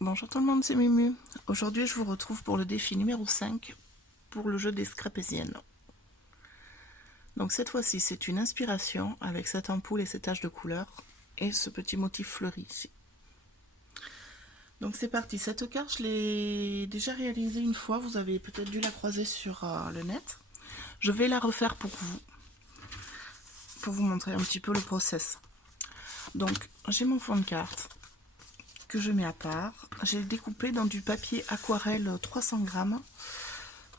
Bonjour tout le monde, c'est Mumu. Aujourd'hui, je vous retrouve pour le défi numéro 5 pour le jeu des scrapésiennes. Donc cette fois-ci, c'est une inspiration avec cette ampoule et ces taches de couleur et ce petit motif fleuri ici. Donc c'est parti. Cette carte, je l'ai déjà réalisée une fois. Vous avez peut-être dû la croiser sur le net. Je vais la refaire pour vous montrer un petit peu le process. Donc j'ai mon fond de carte que je mets à part. J'ai découpé dans du papier aquarelle 300 grammes.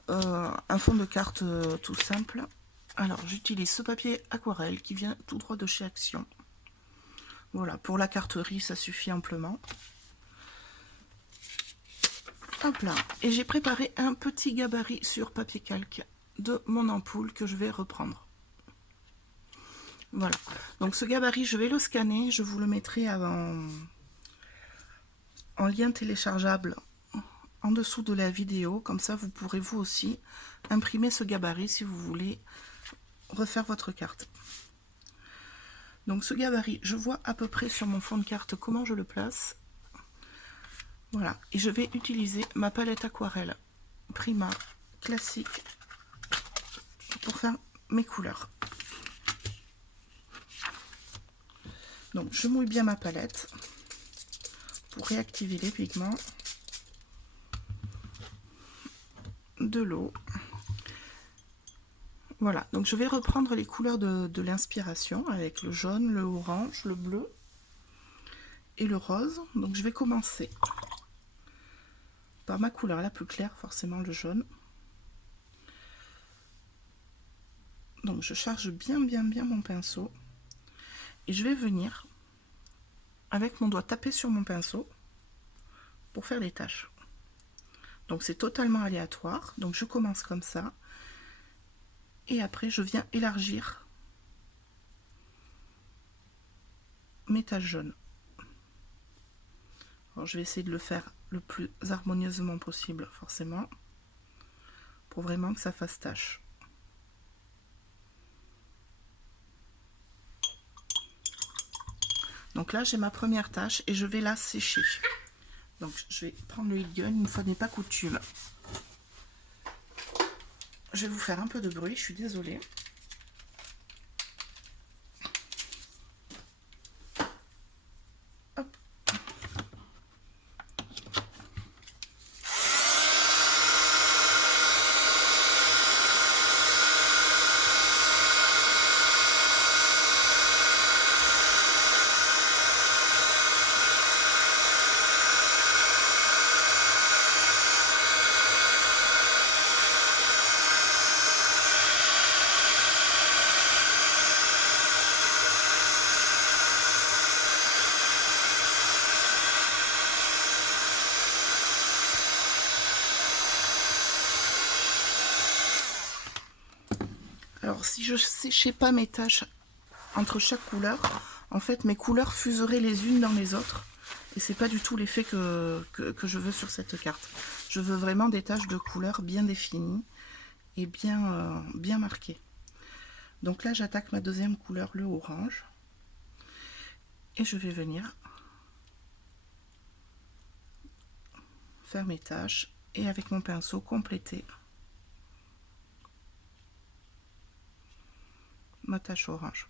Un fond de carte tout simple. Alors j'utilise ce papier aquarelle qui vient tout droit de chez Action. Voilà, pour la carterie ça suffit amplement. Hop là, et j'ai préparé un petit gabarit sur papier calque de mon ampoule que je vais reprendre. Voilà, donc ce gabarit je vais le scanner, je vous le mettrai en lien téléchargeable en dessous de la vidéo, comme ça vous pourrez vous aussi imprimer ce gabarit si vous voulez refaire votre carte. Donc ce gabarit, je vois à peu près sur mon fond de carte comment je le place. Voilà, et je vais utiliser ma palette aquarelle Prima classique pour faire mes couleurs. Donc je mouille bien ma palette pour réactiver les pigments, de l'eau. Voilà, donc je vais reprendre les couleurs de l'inspiration avec le jaune, le orange, le bleu et le rose. Donc je vais commencer par ma couleur la plus claire, forcément le jaune. Donc je charge bien mon pinceau et je vais venir avec mon doigt taper sur mon pinceau pour faire les taches. Donc c'est totalement aléatoire, donc je commence comme ça et après je viens élargir mes taches jaunes. Alors, je vais essayer de le faire le plus harmonieusement possible forcément pour vraiment que ça fasse tache. Donc là j'ai ma première tache et je vais la sécher. Donc je vais prendre le heat gun, une fois n'est pas coutume. Je vais vous faire un peu de bruit, je suis désolée. Hop. Alors si je séchais pas mes taches entre chaque couleur, en fait mes couleurs fuseraient les unes dans les autres et c'est pas du tout l'effet que je veux sur cette carte. Je veux vraiment des taches de couleurs bien définies et bien marquées. Donc là j'attaque ma deuxième couleur, le orange, et je vais venir faire mes taches et avec mon pinceau compléter ma tache orange.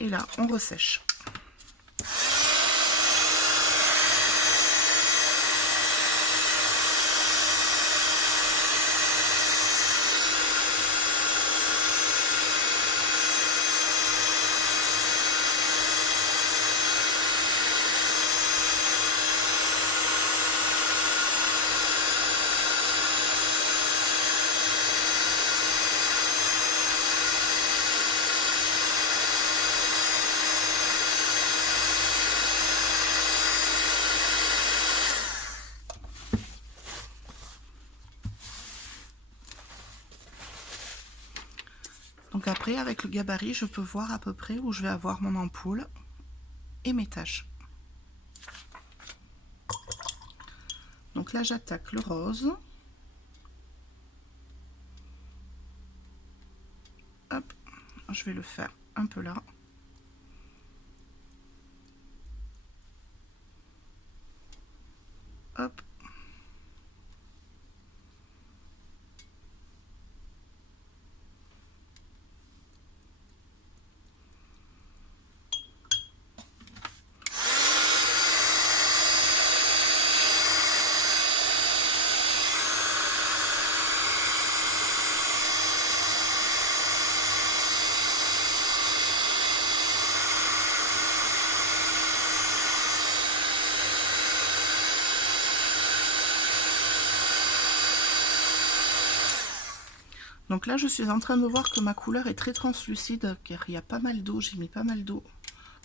Et là on ressèche. Donc après, avec le gabarit, je peux voir à peu près où je vais avoir mon ampoule et mes taches. Donc là, j'attaque le rose. Hop, je vais le faire un peu là. Hop. Donc là, je suis en train de voir que ma couleur est très translucide, car il y a pas mal d'eau, j'ai mis pas mal d'eau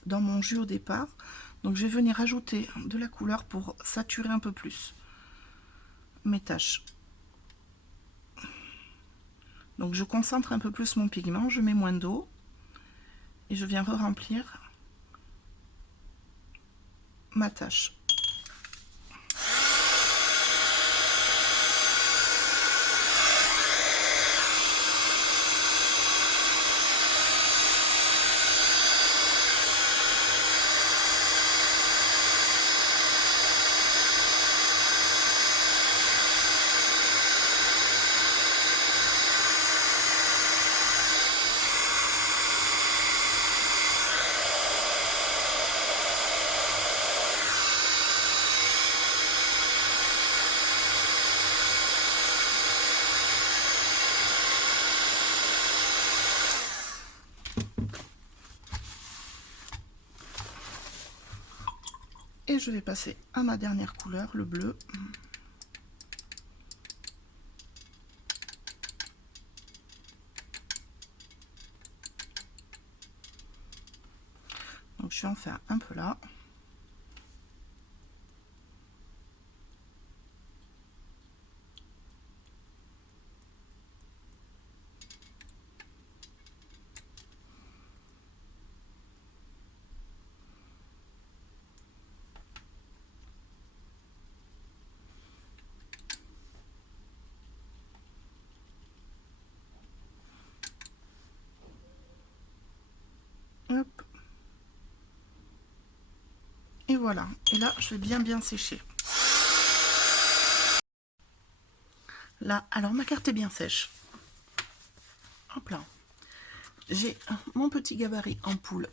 dans mon jus au départ. Donc je vais venir ajouter de la couleur pour saturer un peu plus mes taches. Donc je concentre un peu plus mon pigment, je mets moins d'eau et je viens re-remplir ma tache. Et je vais passer à ma dernière couleur, le bleu. Donc je vais en faire un peu là. Hop. Et voilà. Et là, je vais bien sécher. Là, alors ma carte est bien sèche. Hop là. J'ai mon petit gabarit ampoule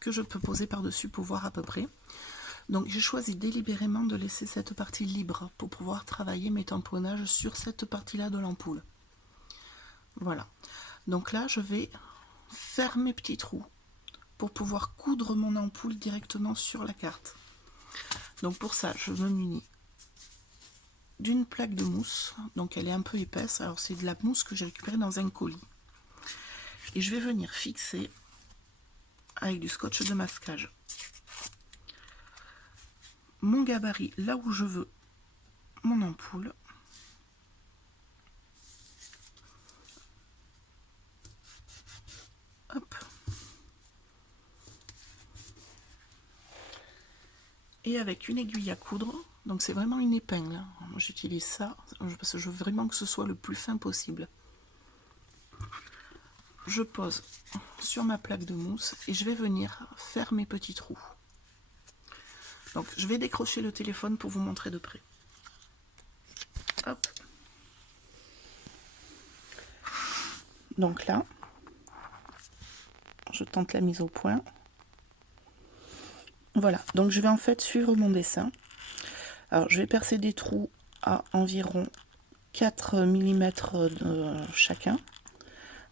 que je peux poser par-dessus pour voir à peu près. Donc j'ai choisi délibérément de laisser cette partie libre pour pouvoir travailler mes tamponnages sur cette partie-là de l'ampoule. Voilà. Donc là, je vais faire mes petits trous pour pouvoir coudre mon ampoule directement sur la carte. Donc pour ça, je me munis d'une plaque de mousse. Donc elle est un peu épaisse. Alors c'est de la mousse que j'ai récupérée dans un colis. Et je vais venir fixer avec du scotch de masquage mon gabarit là où je veux mon ampoule. Hop. Et avec une aiguille à coudre, donc c'est vraiment une épingle. Moi j'utilise ça parce que je veux vraiment que ce soit le plus fin possible. Je pose sur ma plaque de mousse et je vais venir faire mes petits trous. Donc je vais décrocher le téléphone pour vous montrer de près. Hop. Donc là, je tente la mise au point. Voilà, donc je vais en fait suivre mon dessin. Alors je vais percer des trous à environ 4 mm chacun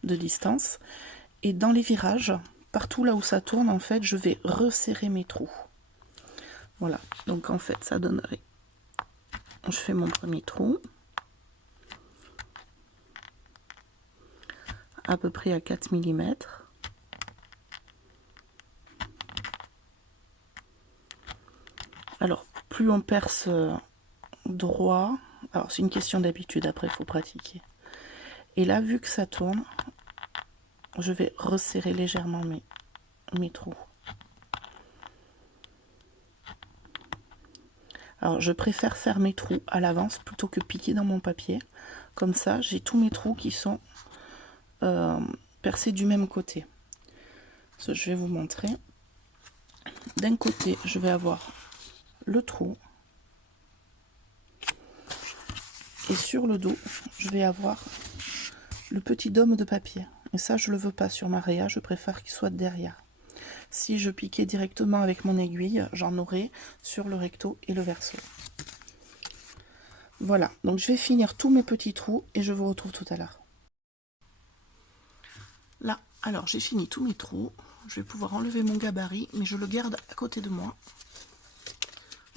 de distance. Et dans les virages, partout là où ça tourne, en fait, je vais resserrer mes trous. Voilà, donc en fait, ça donnerait... Je fais mon premier trou. À peu près à 4 mm. Alors, plus on perce droit, alors c'est une question d'habitude, après il faut pratiquer. Et là, vu que ça tourne, je vais resserrer légèrement mes trous. Alors, je préfère faire mes trous à l'avance plutôt que piquer dans mon papier. Comme ça, j'ai tous mes trous qui sont percer du même côté. Je vais vous montrer. D'un côté, je vais avoir le trou. Et sur le dos, je vais avoir le petit dôme de papier. Et ça, je ne le veux pas sur ma raya, je préfère qu'il soit derrière. Si je piquais directement avec mon aiguille, j'en aurais sur le recto et le verso. Voilà, donc je vais finir tous mes petits trous et je vous retrouve tout à l'heure. Là, alors j'ai fini tous mes trous. Je vais pouvoir enlever mon gabarit, mais je le garde à côté de moi.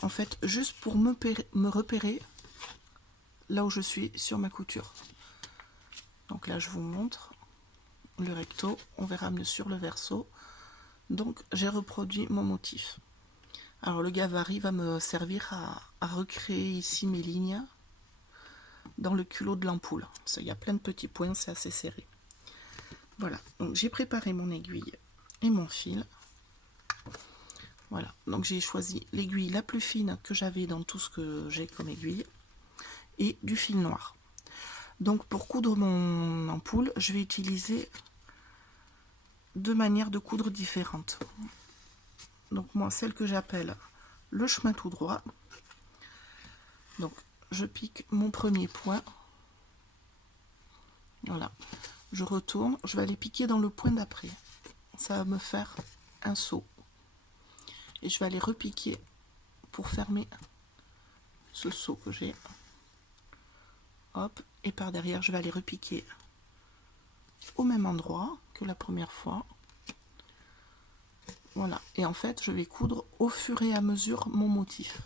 En fait, juste pour me repérer là où je suis sur ma couture. Donc là, je vous montre le recto, on verra mieux sur le verso. Donc j'ai reproduit mon motif. Alors le gabarit va me servir à recréer ici mes lignes dans le culot de l'ampoule. Il y a plein de petits points, c'est assez serré. Voilà, donc j'ai préparé mon aiguille et mon fil. Voilà, donc j'ai choisi l'aiguille la plus fine que j'avais dans tout ce que j'ai comme aiguille et du fil noir. Donc pour coudre mon ampoule, je vais utiliser deux manières de coudre différentes. Donc moi, celle que j'appelle le chemin tout droit. Donc je pique mon premier point. Voilà, je retourne, je vais aller piquer dans le point d'après. Ça va me faire un saut. Et je vais aller repiquer pour fermer ce saut que j'ai. Hop, et par derrière, je vais aller repiquer au même endroit que la première fois. Voilà, et en fait, je vais coudre au fur et à mesure mon motif.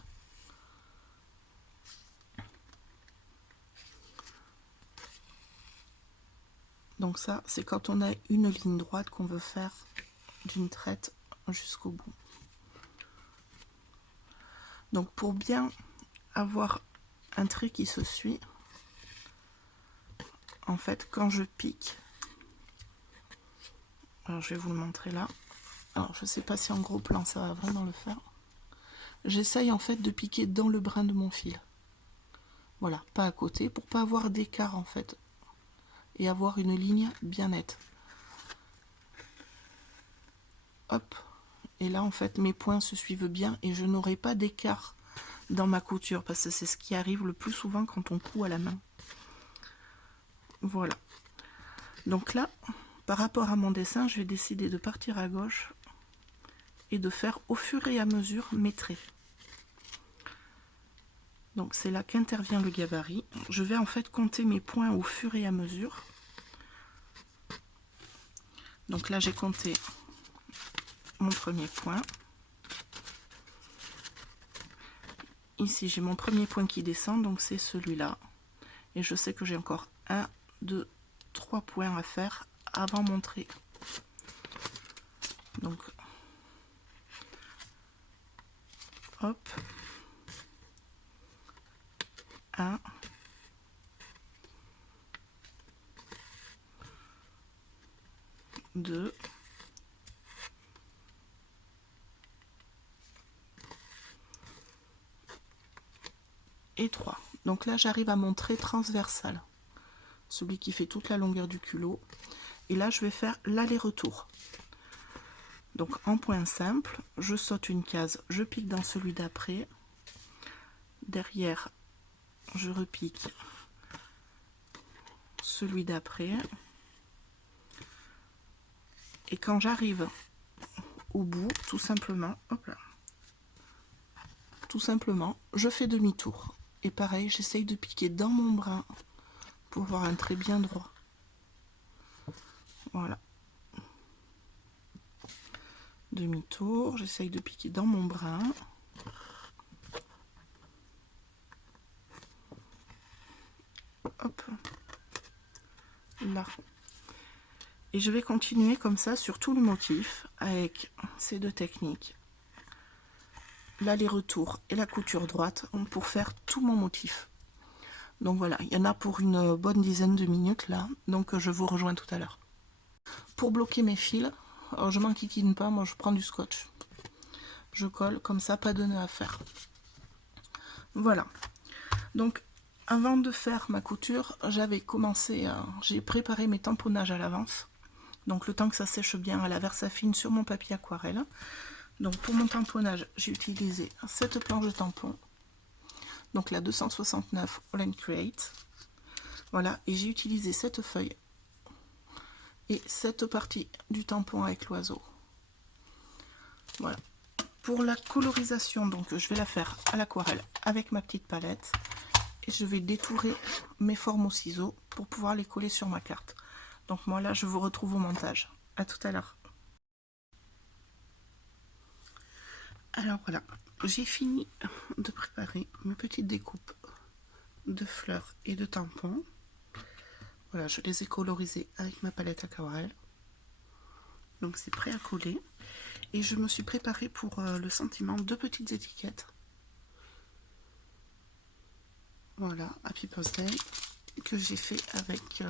Donc ça, c'est quand on a une ligne droite qu'on veut faire d'une traite jusqu'au bout. Donc pour bien avoir un trait qui se suit, en fait, quand je pique, alors je vais vous le montrer là. Alors je sais pas si en gros plan ça va vraiment le faire. J'essaye en fait de piquer dans le brin de mon fil. Voilà, pas à côté, pour pas avoir d'écart en fait. Et avoir une ligne bien nette. Hop, et là en fait mes points se suivent bien et je n'aurai pas d'écart dans ma couture parce que c'est ce qui arrive le plus souvent quand on coud à la main. Voilà, donc là par rapport à mon dessin, je vais décider de partir à gauche et de faire au fur et à mesure mes traits. Donc c'est là qu'intervient le gabarit. Je vais en fait compter mes points au fur et à mesure. Donc là j'ai compté mon premier point. Ici j'ai mon premier point qui descend, donc c'est celui-là. Et je sais que j'ai encore 1, 2, 3 points à faire avant mon trait. Donc hop, 1, 2, et 3. Donc là j'arrive à mon trait transversal, celui qui fait toute la longueur du culot. Et là je vais faire l'aller-retour. Donc en point simple, je saute une case, je pique dans celui d'après. Derrière, je repique celui d'après. Et quand j'arrive au bout, tout simplement, hop là, tout simplement, je fais demi-tour. Et pareil, j'essaye de piquer dans mon brin pour avoir un trait bien droit. Voilà. Demi-tour, j'essaye de piquer dans mon brin. Hop. Là. Et je vais continuer comme ça sur tout le motif avec ces deux techniques. L'aller-retour et la couture droite pour faire tout mon motif. Donc voilà, il y en a pour une bonne dizaine de minutes là, donc je vous rejoins tout à l'heure. Pour bloquer mes fils, alors je m'enquiquine pas, moi je prends du scotch. Je colle comme ça, pas de nœud à faire. Voilà. Donc avant de faire ma couture, j'avais commencé, j'ai préparé mes tamponnages à l'avance. Donc le temps que ça sèche bien à la Versafine sur mon papier aquarelle. Donc pour mon tamponnage, j'ai utilisé cette planche de tampon. Donc la 269 All & Create. Voilà, et j'ai utilisé cette feuille et cette partie du tampon avec l'oiseau. Voilà. Pour la colorisation, donc je vais la faire à l'aquarelle avec ma petite palette. Et je vais détourer mes formes au ciseau pour pouvoir les coller sur ma carte. Donc moi là, je vous retrouve au montage. À tout à l'heure. Alors voilà, j'ai fini de préparer mes petites découpes de fleurs et de tampons. Voilà, je les ai colorisées avec ma palette aquarelle. Donc c'est prêt à coller. Et je me suis préparée pour le sentiment deux petites étiquettes. Voilà, Happy Birthday, que j'ai fait avec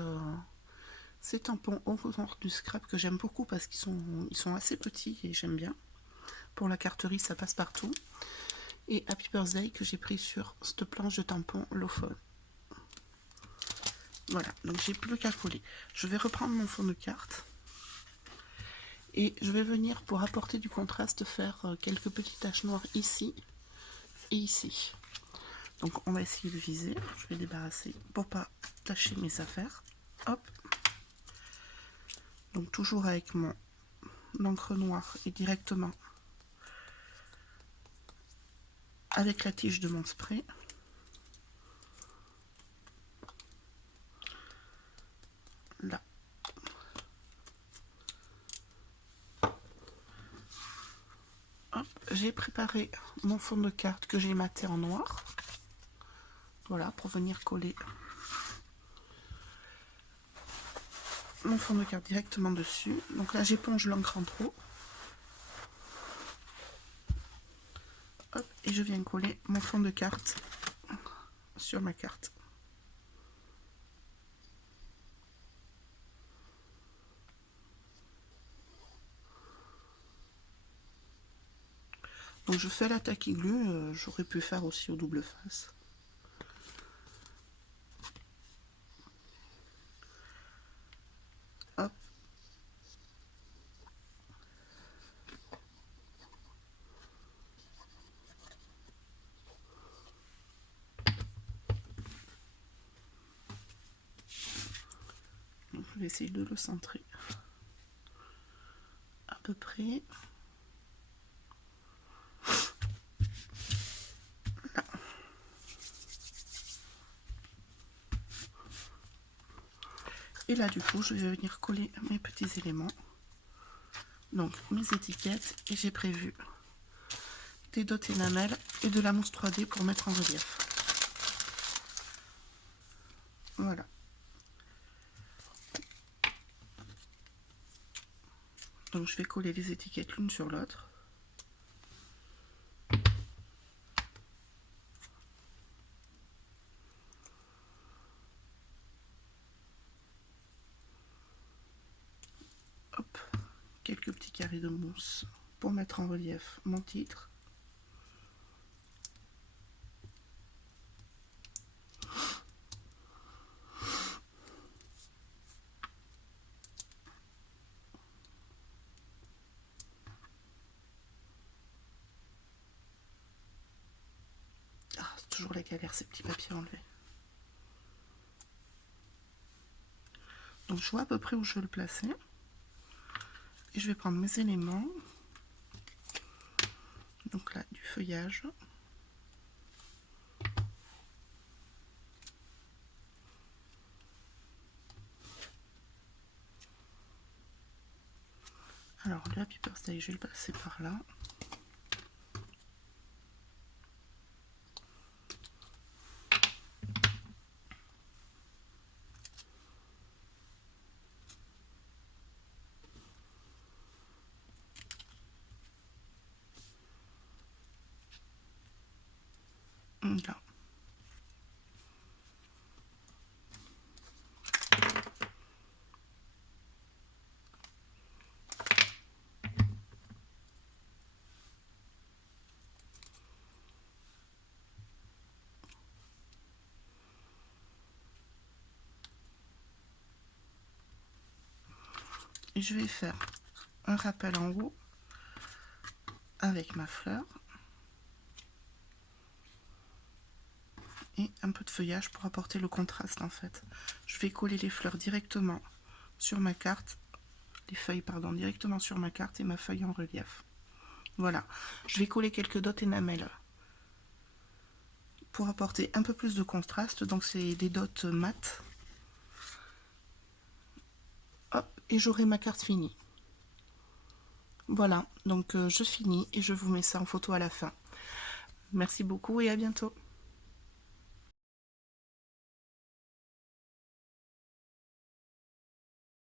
ces tampons au bord du scrap que j'aime beaucoup parce qu'ils sont assez petits et j'aime bien. Pour la carterie, ça passe partout. Et Happy Birthday que j'ai pris sur cette planche de tampon Low Fall. Voilà, donc j'ai plus qu'à coller. Je vais reprendre mon fond de carte. Et je vais venir, pour apporter du contraste, faire quelques petites taches noires ici et ici. Donc on va essayer de viser. Je vais débarrasser pour pas tacher mes affaires. Hop. Donc toujours avec mon encre noire et directement avec la tige de mon spray. Là. J'ai préparé mon fond de carte que j'ai maté en noir. Voilà, pour venir coller mon fond de carte directement dessus. Donc là, j'éponge l'encre en trop. Hop, et je viens coller mon fond de carte sur ma carte. Donc je fais la tacky glue, j'aurais pu faire aussi au double face. Hop. Donc je vais essayer de le centrer à peu près. Là. Et là du coup je vais venir coller mes petits éléments. Donc mes étiquettes, et j'ai prévu des dots énamel et de la mousse 3D pour mettre en relief. Voilà. Donc je vais coller les étiquettes l'une sur l'autre. Hop, quelques petits carrés de mousse pour mettre en relief mon titre. Ah, c'est toujours la galère ces petits papiers enlevés. Donc je vois à peu près où je veux le placer. Et je vais prendre mes éléments. Donc là, du feuillage. Alors le Happy Birthday, je vais le passer par là. Là. Et je vais faire un rappel en haut avec ma fleur. Et un peu de feuillage pour apporter le contraste en fait. Je vais coller les fleurs directement sur ma carte, les feuilles pardon, directement sur ma carte et ma feuille en relief. Voilà, je vais coller quelques dots énamel pour apporter un peu plus de contraste, donc c'est des dots mat. Hop, et j'aurai ma carte finie. Voilà, donc je finis et je vous mets ça en photo à la fin. Merci beaucoup et à bientôt.